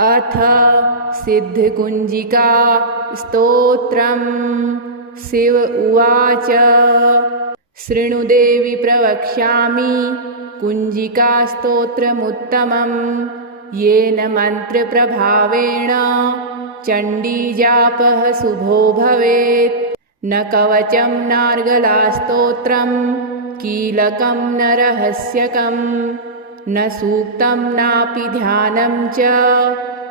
अथ सिद्धकुञ्जिका स्तोत्रम्। शिव उवाच। शृणु देवि प्रवक्ष्यामि कुञ्जिकास्तोत्रमुत्तमं, येन मन्त्रप्रभावेण चण्डीजापः शुभो भवेत्। न कवचं नार्गलास्तोत्रं, कीलकं न रहस्यकं, न सूक्तं नापि ध्यानं च,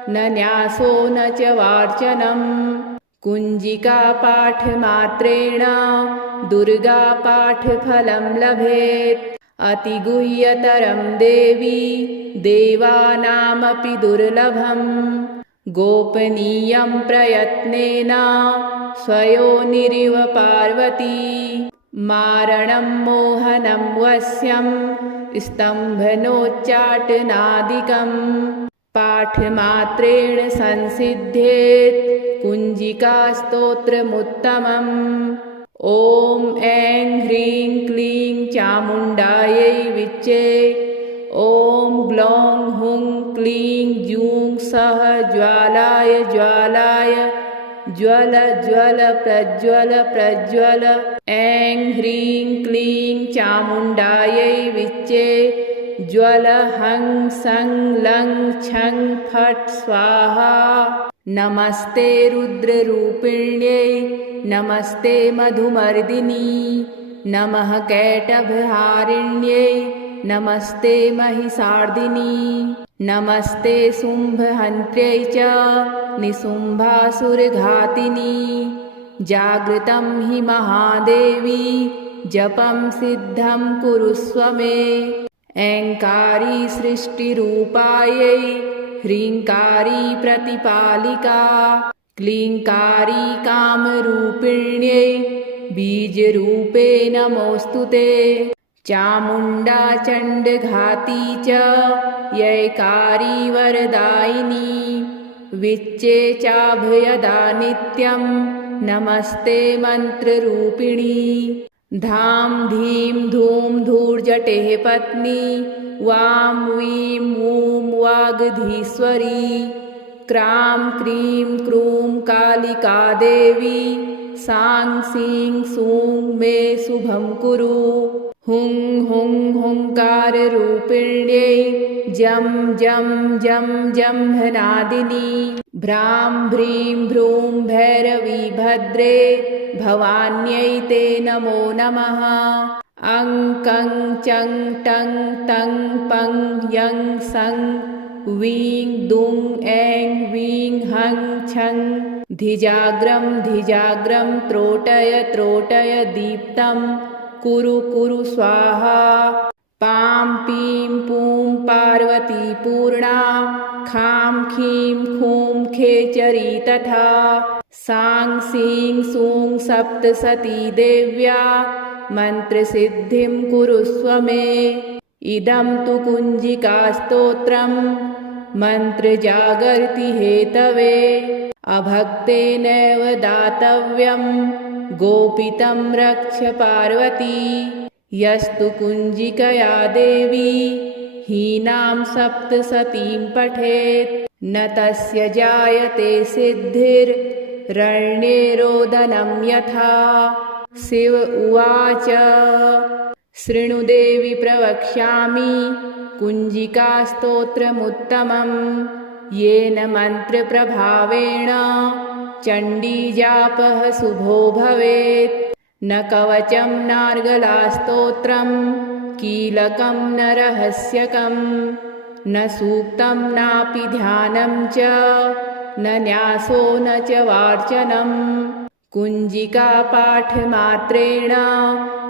न न्यासो न च वार्चनम्। कुञ्जिकापाठमात्रेण दुर्गापाठफलं लभेत्। अतिगुह्यतरं देवी देवानामपि दुर्लभम्। गोपनीयं प्रयत्नेन स्वयोनिरिव पार्वती, मारणं मोहनं वश्यं स्तम्भनोच्चाटनादिकम्। पाठमात्रेण संसिध्येत् कुञ्जिकास्तोत्रमुत्तमम्। ॐ ऐं ह्रीं क्लीं चामुण्डायै विच्चे। ॐ ग्लौं हुं क्लीं जूं सः ज्वालाय ज्वालाय ज्वल ज्वल प्रज्वल प्रज्वल। ऐं ह्रीं क्लीं चामुण्डायै विच्चे। ज्वल हं सं लं छं फट् स्वाहा। नमस्ते रुद्ररूपिण्यै, नमस्ते मधुमर्दिनी, नमः कैटभहारिण्यै, नमस्ते महिषार्दिनी, नमस्ते शुम्भहन्त्र्यै च निशुम्भासुरघातिनी। जागृतं हि महादेवी, जपं सिद्धं कुरुष्व मे। ऐङ्कारी सृष्टिरूपायै, ह्रीङ्कारी प्रतिपालिका, क्लीङ्कारी कामरूपिण्यै, बीजरूपे नमोऽस्तु ते। चामुण्डा चण्डघाती च यैकारी वरदायिनी, विच्चे चाभयदा नित्यं नमस्ते मन्त्ररूपिणी। धां धीं धूं धूर्जटेः पत्नी, वां वीं वूं वागधीश्वरी, क्रां क्रीं क्रूं कालिका देवी, सां सीं सूं मे शुभं कुरु। हुं हुं हुंकाररूपिण्यै, जं जं जं जम्भनादिनी, भ्रां भ्रीं भ्रूं भैरवी भद्रे, भवान्यै ते नमो नमः। अं कं चं टं तं पं यं सं वीं दुं ऐं वीं हं छं। धिजाग्रं त्रोटय त्रोटय दीप्तं कुरु कुरु स्वाहा। पां पीं पूं पार्वती पूर्णा, खां खीं खूं खेचरी तथा। सां सीं सूं सप्तसती देव्या, मन्त्रसिद्धिं कुरुष्व मे। इदं तु कुञ्जिकास्तोत्रं, मन्त्रजागर्ति हेतवे। अभक्तेनैव दातव्यं, गोपितं रक्ष पार्वती। यस्तु कुञ्जिकया देवी, हीनां सप्तसतीं पठेत्, न तस्य जायते सिद्धिर्रण्ये रोदनं यथा। शिव उवाच। शृणु देवि प्रवक्ष्यामि कुञ्जिकास्तोत्रमुत्तमं, येन मन्त्रप्रभावेण चण्डीजापः शुभो भवेत्। न कवचं नार्गलास्तोत्रं, कीलकं न रहस्यकं, न सूक्तं नापि ध्यानं च, न न्यासो न च वार्चनम्। कुञ्जिकापाठमात्रेण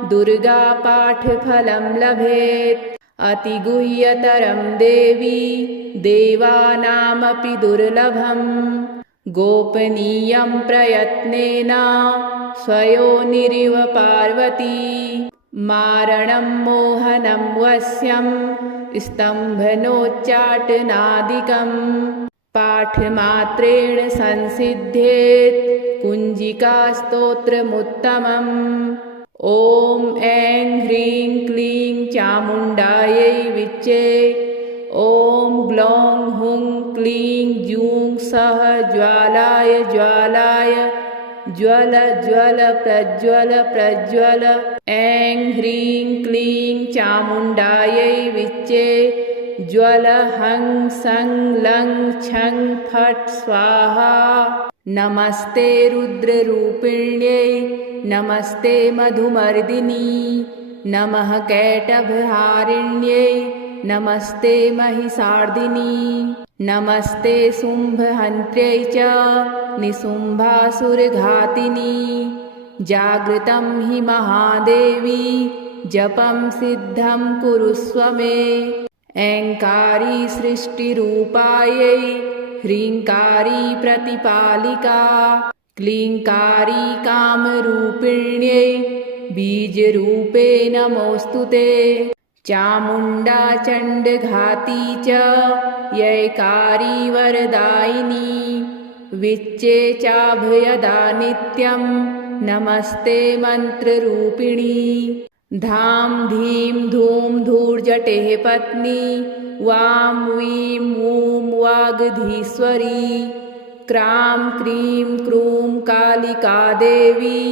दुर्गापाठफलं लभेत्। अतिगुह्यतरं देवी देवानामपि दुर्लभम्। गोपनीयं प्रयत्नेन स्वयोनिरिव पार्वती, मारणं मोहनं वश्यं स्तम्भनोच्चाटनादिकम्। पाठमात्रेण संसिध्येत् कुञ्जिकास्तोत्रमुत्तमम्। ॐ ऐं ह्रीं क्लीं चामुण्डायै विच्चे। ॐ ग्लौं हुं क्लीं जूं सः ज्वालाय ज्वालाय ज्वल ज्वल प्रज्वल प्रज्वल। ऐं ह्रीं क्लीं चामुण्डायै विच्चे ज्वल हं सं लं छं फट् स्वाहा। नमस्ते रुद्ररूपिण्यै नमस्ते मधुमर्दिनी नमः कैटभहारिण्यै नमस्ते महिषार्दिनी नमस्ते शुम्भहन्त्र्यै च निशुम्भासुरघातिनी। जागृतं हि महादेवी जपं सिद्धं कुरुष्व मे। ऐङ्कारी सृष्टिरूपायै ह्रीङ्कारी प्रतिपालिका क्लीङ्कारी कामरूपिण्यै बीजरूपे नमोऽस्तु ते। चामुण्डा चण्डघाती च यैकारी वरदायिनी विच्चे चाभयदा नित्यं नमस्ते मन्त्ररूपिणी। धां धीं धूं धूर्जटेः पत्नी वां वीं वूं वागधीश्वरी क्रां क्रीं क्रूं कालिका देवी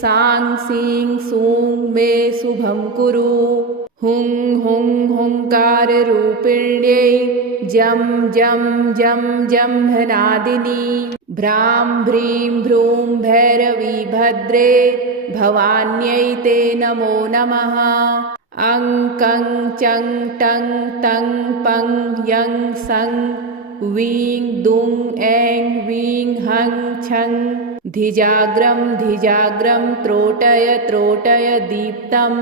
सां सीं सूं मे शुभं कुरु। हुं हुं हुंकाररूपिण्यै जं जं जं जम्भनादिनी भ्रां भ्रीं भ्रूं भैरवी भद्रे भवान्यै ते नमो नमः। अं कं चं टं तं पं यं सं वीं दुं ऐं वीं हं छं। धिजाग्रं त्रोटय त्रोटय दीप्तं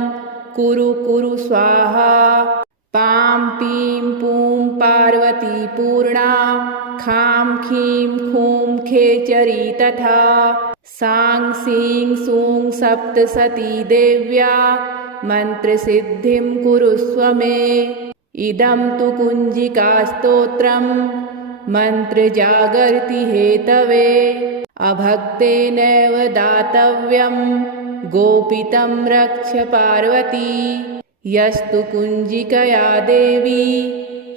कुरु कुरु स्वाहा। पां पीं पूं पार्वती पूर्णा खां खीं खूं खेचरी तथा सां सीं सूं सप्तसती देव्या मन्त्रसिद्धिं कुरुष्व मे। इदं तु कुञ्जिकास्तोत्रं मन्त्रजागर्ति हेतवे अभक्तेनैव दातव्यं गोपितं रक्ष पार्वती। यस्तु कुञ्जिकया देवी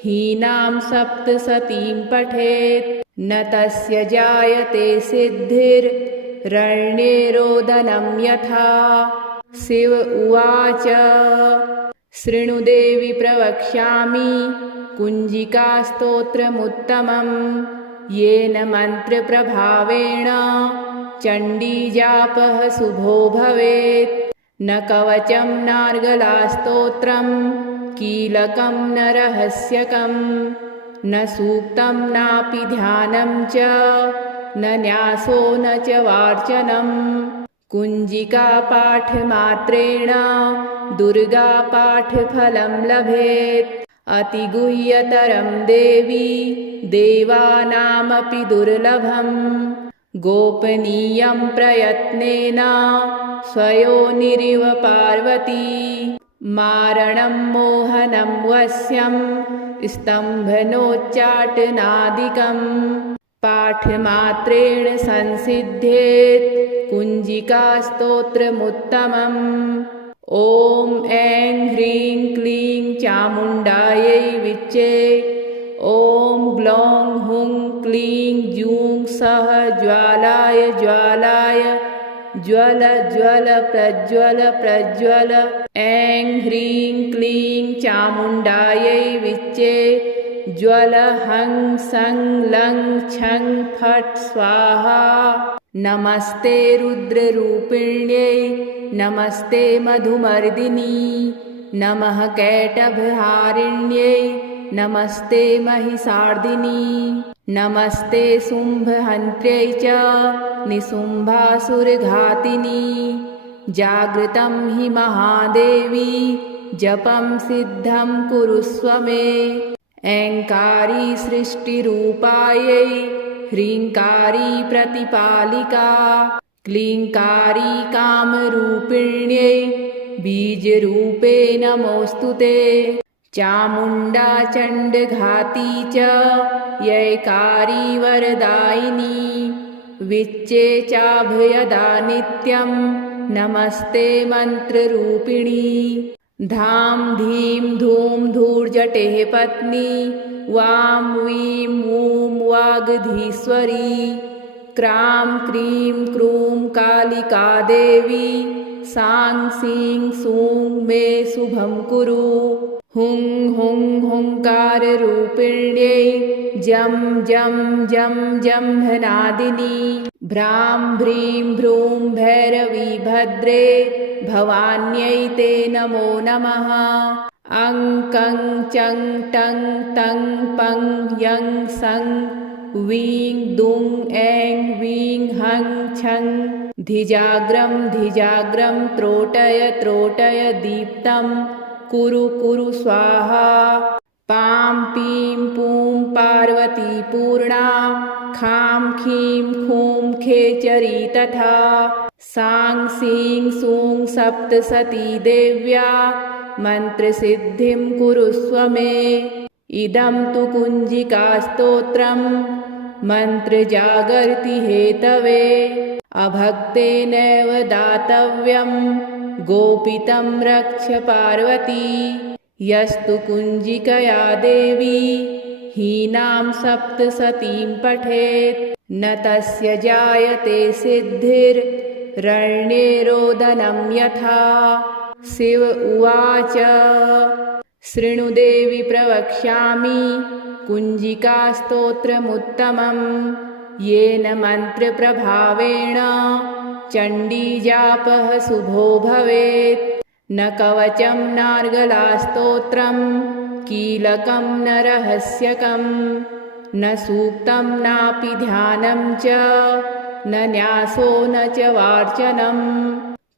हीनां सप्तसतीं पठेत् न तस्य जायते सिद्धिर्रण्ये रोदनं यथा। शिव उवाच शृणु देवि प्रवक्ष्यामि कुञ्जिकास्तोत्रमुत्तमं येन मन्त्रप्रभावेण चण्डीजापः शुभो भवेत्। न कवचं नार्गलास्तोत्रं कीलकं न रहस्यकं न सूक्तं नापि ध्यानं च न न्यासो न च वार्चनं। कुञ्जिकापाठमात्रेण दुर्गापाठफलं लभेत्। अतिगुह्यतरं देवी देवानामपि दुर्लभं गोपनीयं प्रयत्नेन स्वयोनिरिव पार्वती। मारणं मोहनं वश्यं स्तम्भनोच्चाटनादिकं पाठमात्रेण संसिद्धेत् कुञ्जिकास्तोत्रमुत्तमम्। ॐ ऐं ह्रीं क्लीं चामुण्डायै विच्चे ॐ ग्लौं हुं क्लीं जूं सः ज्वालाय ज्वालाय ज्वल ज्वल प्रज्वल प्रज्वल। ऐं ह्रीं क्लीं चामुण्डायै विच्चे ज्वल हं सं लं छं फट् स्वाहा। नमस्ते रुद्ररूपिण्यै नमस्ते मधुमर्दिनी नमः कैटभहारिण्यै नमस्ते महिषार्दिनी नमस्ते शुम्भहन्त्र्यै च निशुम्भासुरघातिनी। जागृतं हि महादेवी जपं सिद्धं कुरुष्व मे। ऐङ्कारी सृष्टिरूपायै ह्रीङ्कारी प्रतिपालिका क्लीङ्कारी कामरूपिण्यै बीजरूपे नमोऽस्तु ते। चामुण्डा चण्डघाती च यैकारी वरदायिनी विच्चे चाभयदा नित्यं नमस्ते मन्त्ररूपिणी। धाम धीम धूम धूर्जटेः पत्नी वां वीं वूं वागधीश्वरी क्रां क्रीं क्रूं कालिका देवी सां सीं सूं मे शुभं कुरु हुं हुं हुंकाररूपिण्यै जं जं जं जम्भनादिनी भ्रां भ्रीं भ्रूं भैरवी भद्रे भवान्यै ते नमो नमः अं कं चं टं तं पं यं सं वीं दुं ऐं वीं हं छं धिजाग्रं त्रोटय त्रोटय दीप्तं कुरु कुरु स्वाहा पां पीं पूं पार्वती पूर्णा खां खीं खूं खेचरी तथा सां सीं सूं सप्तसती देव्या मन्त्रसिद्धिं कुरुस्व मे इदं तु कुञ्जिकास्तोत्रं मन्त्रजागर्ति हेतवे अभक्तेनैव दातव्यं गोपितं रक्ष पार्वती यस्तु कुञ्जिकया देवी हीनां सप्तसतीं पठेत् न तस्य जायते सिद्धिर्रण्ये रोदनं यथा शिव उवाच शृणु देवि प्रवक्ष्यामि कुञ्जिकास्तोत्रमुत्तमं येन मन्त्रप्रभावेण चण्डीजापः शुभो भवेत् न कवचं नार्गलास्तोत्रं कीलकं न रहस्यकं न सूक्तं नापि ध्यानं च न न्यासो न च वार्चनं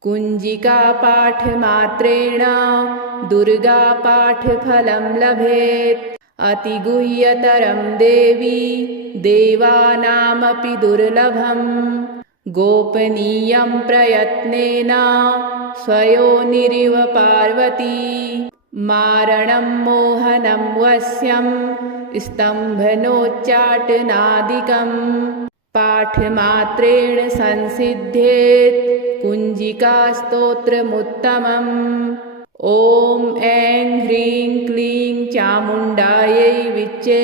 कुञ्जिकापाठमात्रेण दुर्गापाठफलं लभेत् अतिगुह्यतरं देवी देवानामपि दुर्लभं गोपनीयं प्रयत्नेन स्वयोनिरिव पार्वती मारणं मोहनं वश्यं स्तम्भनोच्चाटनादिकं पाठमात्रेण संसिद्धेत् कुञ्जिकास्तोत्रमुत्तमम् ॐ ऐं ह्रीं क्लीं चामुण्डायै विच्चे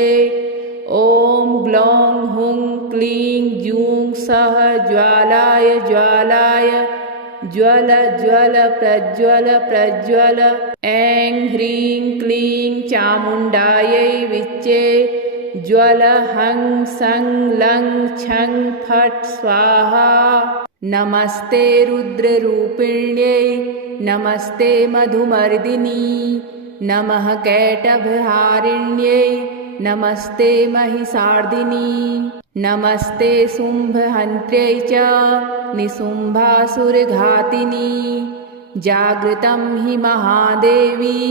ॐ ग्लौं हुं क्लीं जूं सः ज्वालाय ज्वालाय ज्वल ज्वल प्रज्वल प्रज्वल ऐं ह्रीं क्लीं चामुण्डायै विच्चे ज्वल हं सं लं छं फट् स्वाहा नमस्ते रुद्ररूपिण्यै नमस्ते मधुमर्दिनी नमः कैटभहारिण्यै नमस्ते महिषार्दिनी नमस्ते शुम्भहन्त्र्यै च निशुम्भासुरघातिनी जागृतं हि महादेवी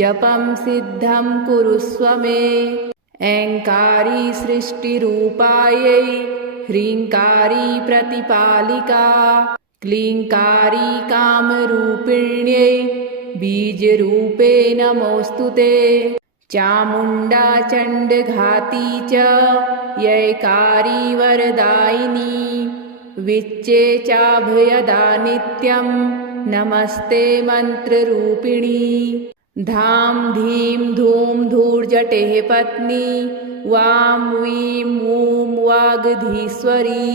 जपं सिद्धं कुरुस्व मे ऐङ्कारी सृष्टिरूपायै ह्रीङ्कारी प्रतिपालिका क्लीङ्कारी कामरूपिण्यै बीजरूपे नमोऽस्तु ते चामुण्डा चण्डघाती च यैकारी वरदायिनी विच्चे चाभयदा नित्यं नमस्ते मन्त्ररूपिणी धाम धीम धूम धूर्जटेः पत्नी वां वीं वूं वागधीश्वरी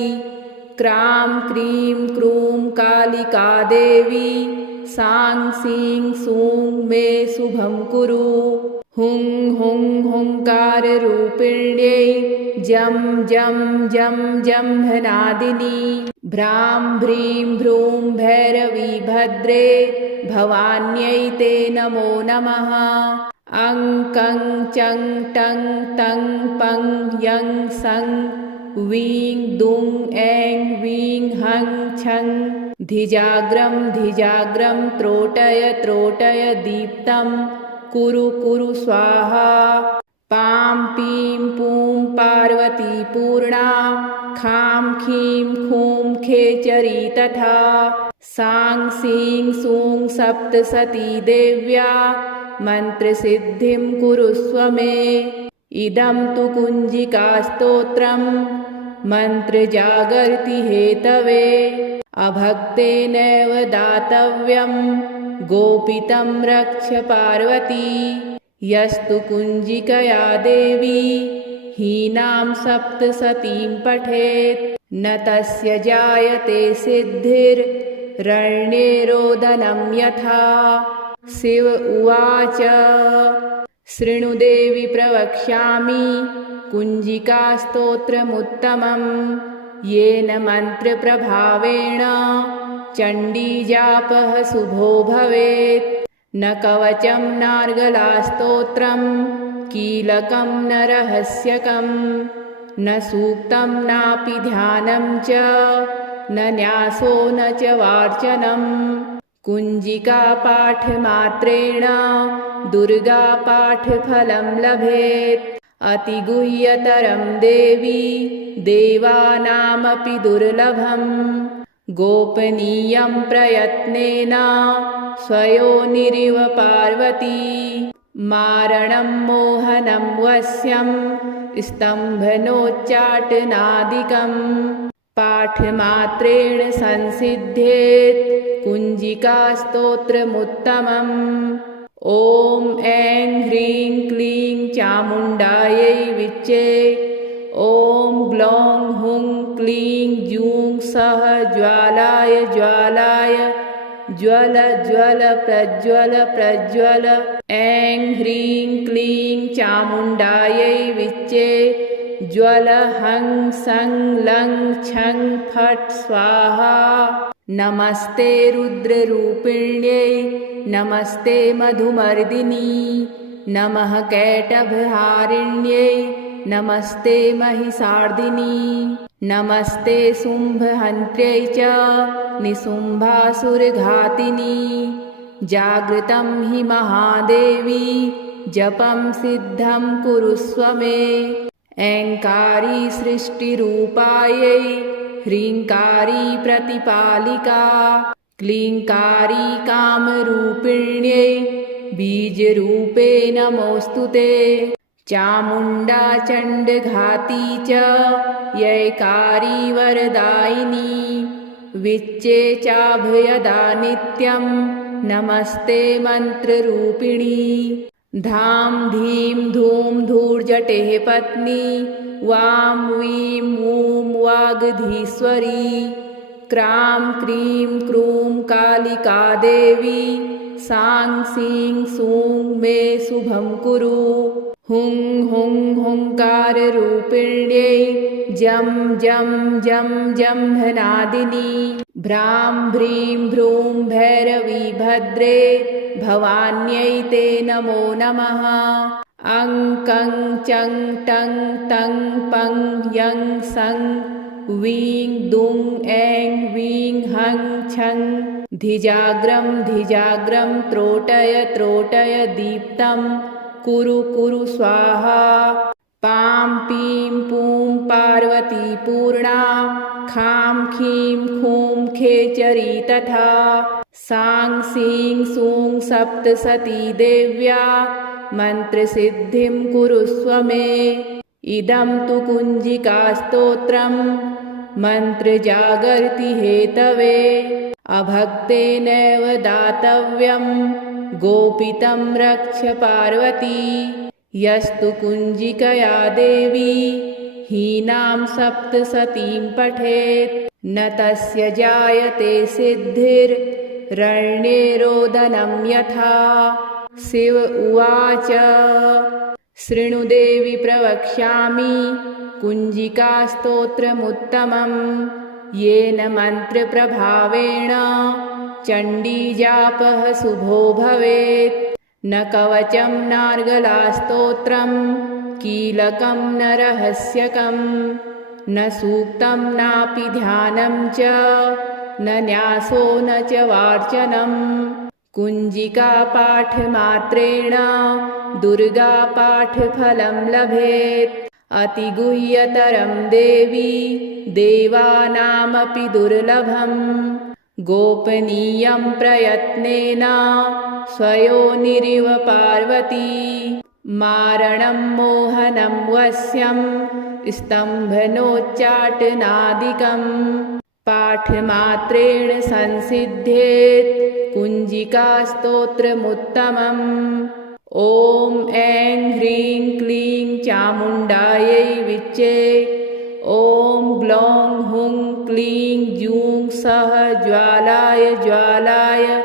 क्रां क्रीं क्रूं कालिका देवी सां सीं सूं मे शुभं कुरु हुं हुं हुंकाररूपिण्यै जं जं जं जम्भनादिनी भ्रां भ्रीं भ्रूं भैरवी भद्रे भवान्यै ते नमो नमः अं कं चं टं तं पं यं सं वीं दुं ऐं वीं हं छं धिजाग्रं त्रोटय त्रोटय दीप्तं कुरु कुरु स्वाहा पां पीं पूं पार्वती पूर्णा खां खीं खूं खेचरी तथा सां सीं सूं सप्तसती देव्या मन्त्रसिद्धिं कुरुस्व मे इदं तु कुञ्जिकास्तोत्रं मन्त्रजागर्ति हेतवे अभक्तेनैव दातव्यं गोपितं रक्ष पार्वती यस्तु कुञ्जिकया देवी हीनां सप्तसतीं पठेत् न तस्य जायते सिद्धिर्रण्ये रोदनं यथा। शिव उवाच शृणु देवि प्रवक्ष्यामि कुञ्जिकास्तोत्रमुत्तमं येन मन्त्रप्रभावेण चण्डीजापः शुभो भवेत्। न कवचं नार्गलास्तोत्रं कीलकं न रहस्यकं न सूक्तं नापि ध्यानं च न न्यासो न च वार्चनम्। कुञ्जिकापाठमात्रेण दुर्गापाठफलं लभेत्। अतिगुह्यतरं देवी देवानामपि दुर्लभम्। गोपनीयं प्रयत्नेन स्वयोनिरिव पार्वती मारणं मोहनं वश्यं स्तम्भनोच्चाटनादिकम्। पाठमात्रेण संसिध्येत् कुञ्जिकास्तोत्रमुत्तमम्। ॐ ऐं ह्रीं क्लीं चामुण्डायै विच्चे। ॐ ग्लौं हुं क्लीं जूं सः ज्वालाय ज्वालाय ज्वल ज्वल प्रज्वल प्रज्वल। ऐं ह्रीं क्लीं चामुण्डायै विच्चे। ज्वल हं सं लं छं फट् स्वाहा। नमस्ते रुद्ररूपिण्यै नमस्ते मधुमर्दिनी नमः कैटभहारिण्यै नमस्ते महिषार्दिनी नमस्ते शुम्भहन्त्र्यै च निशुम्भासुरघातिनी। जागृतं हि महादेवी जपं सिद्धं कुरुष्व मे। ऐङ्कारी सृष्टिरूपायै ह्रीङ्कारी प्रतिपालिका क्लीङ्कारी कामरूपिण्यै बीजरूपे नमोऽस्तु ते। चामुण्डा चण्डघाती च यैकारी वरदायिनी विच्चे चाभयदा नित्यं नमस्ते मन्त्ररूपिणी। धां धीं धूं धूर्जटेः पत्नी वां वीं वूं वागधीश्वरी। क्रां क्रीं क्रूं कालिका देवी सां सीं सूं मे शुभं कुरु। हुं हुं हुंकाररूपिण्यै जं जं जं जम्भनादिनी। भ्रां भ्रीं भ्रूं भैरवी भद्रे भवान्यै ते नमो नमः। अं कं चं टं तं पं यं सं वीं दुं ऐं वीं हं छं। धिजाग्रं धिजाग्रं त्रोटय त्रोटय दीप्तं कुरु कुरु स्वाहा। पां पीं पूं पार्वती पूर्णा खां खीं खूं खेचरी तथा। सां सीं सूं सप्तसती देव्या मन्त्रसिद्धिं कुरुष्व मे। इदं तु कुञ्जिकास्तोत्रं मन्त्रजागर्ति हेतवे। अभक्तेनैव दातव्यं गोपितं रक्ष पार्वती यस्तु कुञ्जिकया देवी हीनां सप्तसतीं पठेत् न तस्य जायते सिद्धिर्रण्ये रोदनं यथा। शिव उवाच शृणु देवि प्रवक्ष्यामि कुञ्जिकास्तोत्रमुत्तमं येन मन्त्रप्रभावेण चण्डीजापः शुभो भवेत्। न कवचं नार्गलास्तोत्रं कीलकं न रहस्यकं न सूक्तं नापि ध्यानं च न न्यासो न च वार्चनम्। कुञ्जिकापाठमात्रेण दुर्गापाठफलं लभेत्। अतिगुह्यतरं देवी देवानामपि दुर्लभम्। गोपनीयं प्रयत्नेन स्वयोनिरिव पार्वती मारणं मोहनं वश्यं स्तम्भनोच्चाटनादिकम्। पाठमात्रेण संसिध्येत् कुञ्जिकास्तोत्रमुत्तमम्। ॐ ऐं ह्रीं क्लीं चामुण्डायै विच्चे। ॐ ग्लौं हुं क्लीं जूं सः ज्वालाय ज्वालाय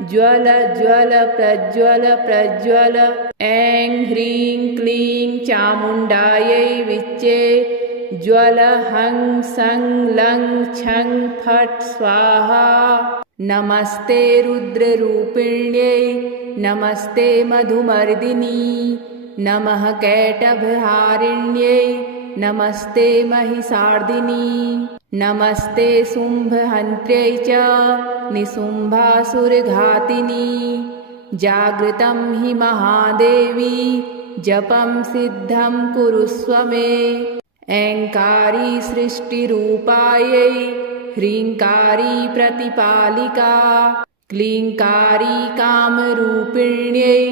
ज्वल ज्वल प्रज्वल प्रज्वल। ऐं ह्रीं क्लीं चामुण्डायै विच्चे। ज्वल हं सं लं छं फट् स्वाहा। नमस्ते रुद्ररूपिण्यै नमस्ते मधुमर्दिनी। नमः कैटभहारिण्यै नमस्ते महिषार्दिनी। नमस्ते शुम्भहन्त्र्यै च निशुम्भासुरघातिनी। जागृतं हि महादेवी जपं सिद्धं कुरुष्व मे। ऐङ्कारी सृष्टिरूपायै ह्रीङ्कारी प्रतिपालिका। क्लीङ्कारी कामरूपिण्यै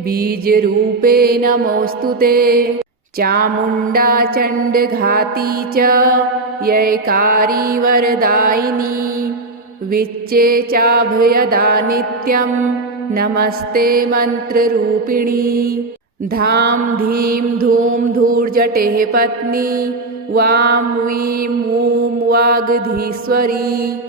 बीजरूपे नमोऽस्तु ते। चामुण्डा चण्डघाती च यैकारी वरदायिनी। विच्चे चाभयदा नित्यं नमस्ते मन्त्ररूपिणी। धां धीं धूं धूर्जटेः पत्नी। वां वीं वूं वागधीश्वरी।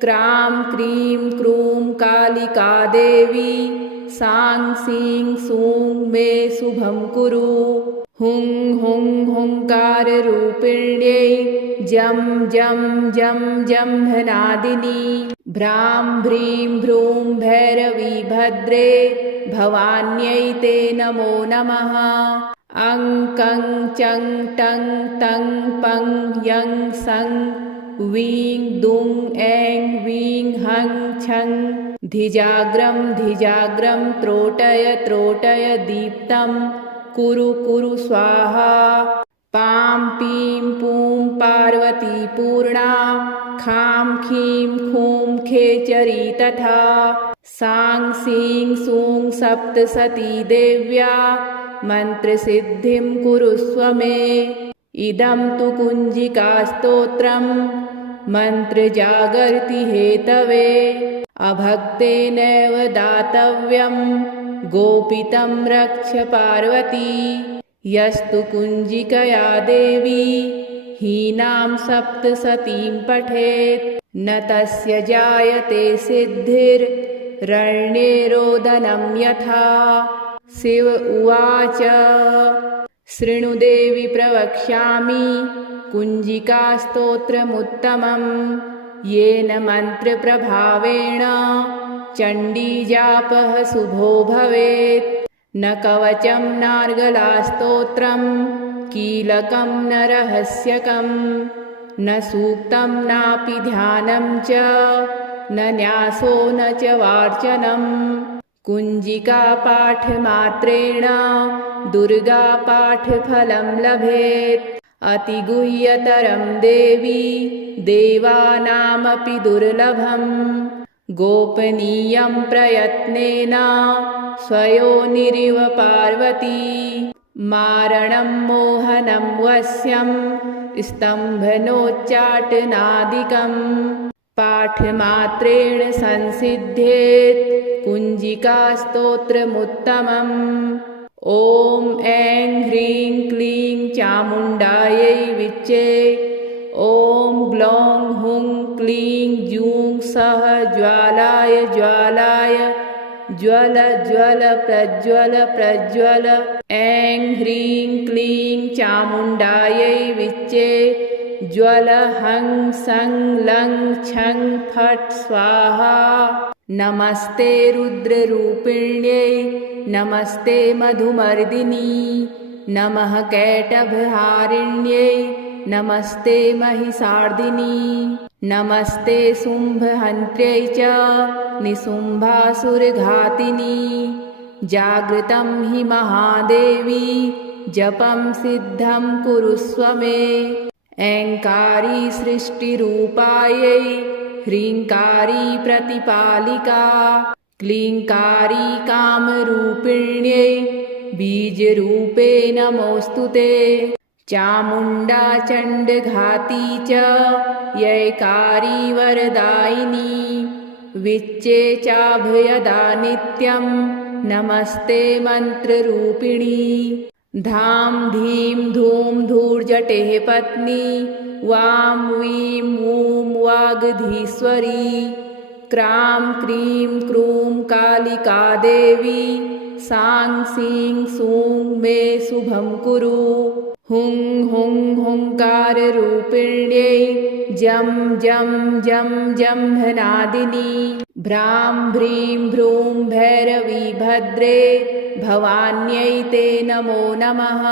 क्रां क्रीं क्रूं कालिका देवी। सां सीं सूं मे शुभं कुरु। हुं हुं हुंकाररूपिण्यै जं जं जं जम्भनादिनी। भ्रां भ्रीं भ्रूं भैरवी भद्रे भवान्यै ते नमो नमः। अं कं चं टं तं पं यं सं वीं दुं ऐं वीं हं छं। धिजाग्रं धिजाग्रं त्रोटय त्रोटय दीप्तं कुरु कुरु स्वाहा। पां पीं पूं पार्वती पूर्णा। खां खीं खूं खेचरी तथा। सां सीं सूं सप्तसती देव्या मन्त्रसिद्धिं कुरुष्व मे। इदं तु कुञ्जिकास्तोत्रम् मन्त्रजागर्ति हेतवे। अभक्तेनैव दातव्यं गोपितं रक्ष पार्वती। यस्तु कुञ्जिकया देवी हीनां सप्तसतीं पठेत् न तस्य जायते सिद्धिर्रण्ये रोदनं यथा। शिव उवाच शृणु देवि प्रवक्ष्यामि कुञ्जिकास्तोत्रमुत्तमम्। येन मन्त्रप्रभावेण चण्डीजापः शुभो भवेत्। न कवचं नार्गलास्तोत्रं कीलकं न रहस्यकं। न सूक्तं नापि ध्यानं च न न्यासो न च वार्चनम्। कुञ्जिकापाठमात्रेण दुर्गापाठफलं लभेत्। अतिगुह्यतरं देवी देवानामपि दुर्लभम्। गोपनीयं प्रयत्नेन स्वयोनिरिव पार्वती। मारणं मोहनं वश्यं स्तम्भनोच्चाटनादिकम्। पाठमात्रेण संसिध्येत् कुञ्जिकास्तोत्रमुत्तमम्। ॐ ऐं ह्रीं क्लीं चामुण्डायै विच्चे। ॐ ग्लौं हुं क्लीं जूं सः ज्वालाय ज्वालाय ज्वल ज्वल प्रज्वल प्रज्वल। ऐं ह्रीं क्लीं चामुण्डायै विच्चे। ज्वल हं सं लं छं फट् स्वाहा। नमस्ते रुद्ररूपिण्यै नमस्ते मधुमर्दिनी। नमः कैटभहारिण्यै नमस्ते महिषार्दिनी। नमस्ते शुम्भहन्त्र्यै च निशुम्भासुरघातिनी। जागृतं हि महादेवी जपं सिद्धं कुरुष्व मे। ऐङ्कारी सृष्टिरूपायै ह्रीङ्कारी प्रतिपालिका। क्लीङ्कारी कामरूपिण्यै बीजरूपे नमोऽस्तु ते। चामुण्डा चण्डघाती च यैकारी वरदायिनी। विच्चे चाभयदा नित्यं नमस्ते मन्त्ररूपिणी। धां धीं धूं धूर्जटेः पत्नी वां वीं वूं वागधीश्वरी। क्रां क्रीं क्रूं कालिका देवी सां सीं सूं मे शुभं कुरु। हुं हुं हुंकाररूपिण्यै जं जं जं जम्भनादिनी। भ्रां भ्रीं भ्रूं भैरवी भद्रे भवान्यै ते नमो नमः।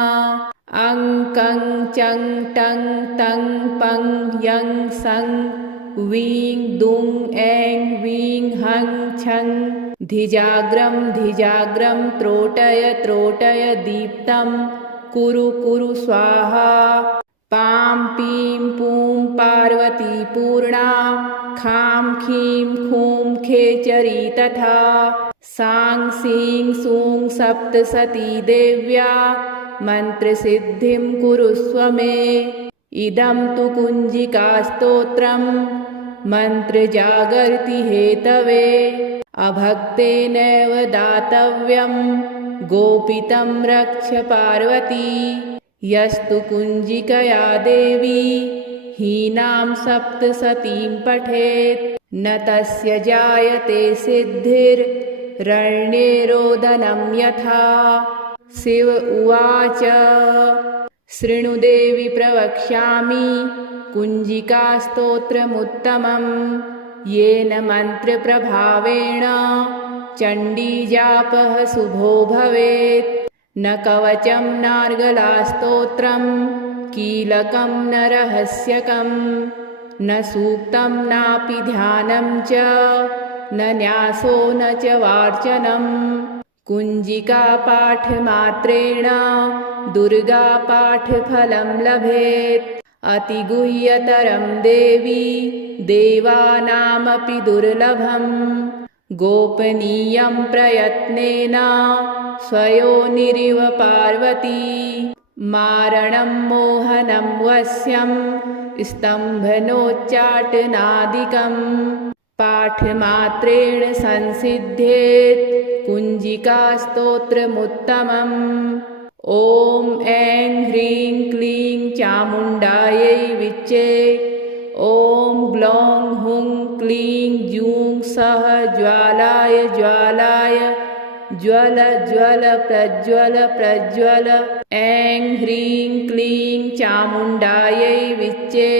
अं कं चं टं तं पं यं सं वीं दुं ऐं वीं हं छं। धिजाग्रं धिजाग्रं त्रोटय त्रोटय दीप्तं कुरु कुरु स्वाहा। पां पीं पूं पार्वती पूर्णा खां खीं खूं खेचरी तथा। सां सीं सूं सप्तसती देव्या मन्त्रसिद्धिं कुरुस्व मे। इदं तु कुञ्जिकास्तोत्रं मन्त्रजागर्ति हेतवे। अभक्तेनैव दातव्यं गोपितं रक्ष पार्वती। यस्तु कुञ्जिकया देवी हीनां सप्तसतीं पठेत् न तस्य जायते सिद्धिर्रण्ये रोदनं यथा। शिव उवाच शृणु देवि प्रवक्ष्यामि कुञ्जिकास्तोत्रमुत्तमं। येन मन्त्रप्रभावेण चण्डीजापः शुभो भवेत्। न कवचं नार्गलास्तोत्रं कीलकं न रहस्यकं। न सूक्तं नापि ध्यानं च न न्यासो न च वार्चनं। कुञ्जिकापाठमात्रेण दुर्गापाठफलं लभेत्। अतिगुह्यतरं देवी देवानामपि दुर्लभम्। गोपनीयं प्रयत्नेन स्वयोनिरिव पार्वती। मारणं मोहनं वश्यं स्तम्भनोच्चाटनादिकं। पाठमात्रेण संसिद्धेत् कुञ्जिकास्तोत्रमुत्तमम्। ॐ ऐं ह्रीं क्लीं चामुण्डायै विच्चे। ॐ ग्लौं हुं क्लीं जूं सः ज्वालाय ज्वालाय ज्वल ज्वल प्रज्वल प्रज्वल। ऐं ह्रीं क्लीं चामुण्डायै विच्चे।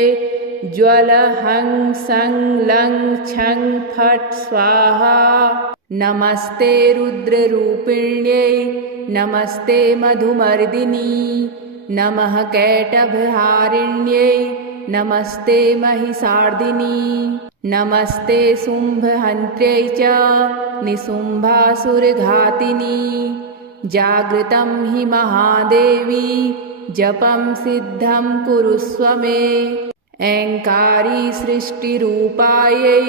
ज्वल हं सं लं छं फट् स्वाहा। नमस्ते रुद्ररूपिण्यै नमस्ते मधुमर्दिनी। नमः कैटभहारिण्यै नमस्ते महिषार्दिनी। नमस्ते शुम्भहन्त्र्यै च निशुम्भासुरघातिनी। जागृतं हि महादेवी जपं सिद्धं कुरुस्व मे। ऐङ्कारी सृष्टिरूपायै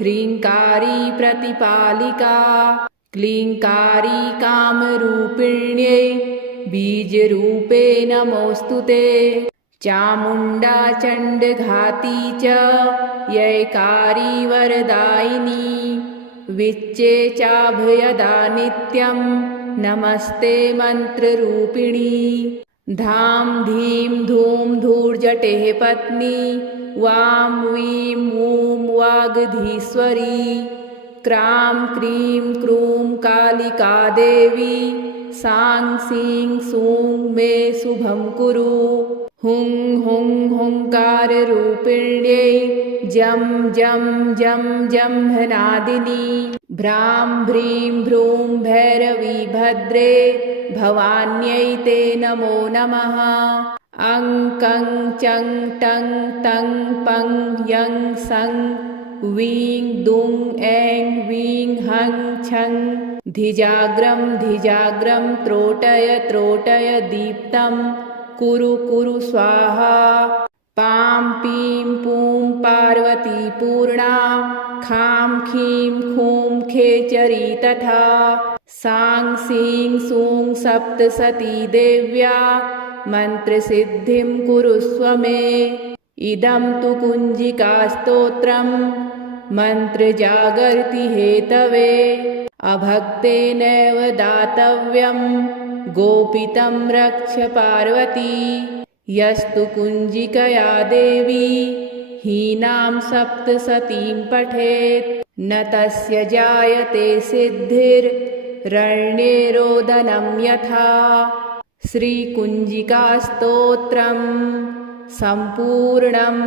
ह्रीङ्कारी प्रतिपालिका। क्लीङ्कारी कामरूपिण्यै बीजरूपे नमोऽस्तु ते। चामुण्डा चण्डघाती च यैकारी वरदायिनी। विच्चे चाभयदा नित्यं नमस्ते मन्त्ररूपिणी। धां धीं धूं धूर्जटेः पत्नी वां वीं वूं वागधीश्वरी। क्रां क्रीं क्रूं कालिका देवी सां सीं सूं मे शुभं कुरु। हुं हुं हुंकाररूपिण्यै जं जं जं जम्भनादिनी। भ्रां भ्रीं भ्रूं भैरवी भद्रे भवान्यै ते नमो नमः। अं कं चं टं तं पं यं सं वीं दुं ऐं वीं हं छं। धिजाग्रं धिजाग्रं त्रोटय त्रोटय दीप्तं कुरु कुरु स्वाहा। पां पीं पूं पार्वती पूर्णा खां खीं खूं खेचरी तथा। सां सीं सूं सप्तसती देव्या मन्त्रसिद्धिं कुरुस्व मे। इदं तु कुञ्जिकास्तोत्रं मन्त्रजागर्ति हेतवे अभक्तेनैव दातव्यं गोपितं रक्ष पार्वती यस्तु कुञ्जिकया देवी हीनां सप्तसतीं पठेत् न तस्य जायते सिद्धिर्रण्ये रोदनं यथा श्रीकुञ्जिकास्तोत्रम् सम्पूर्णम्।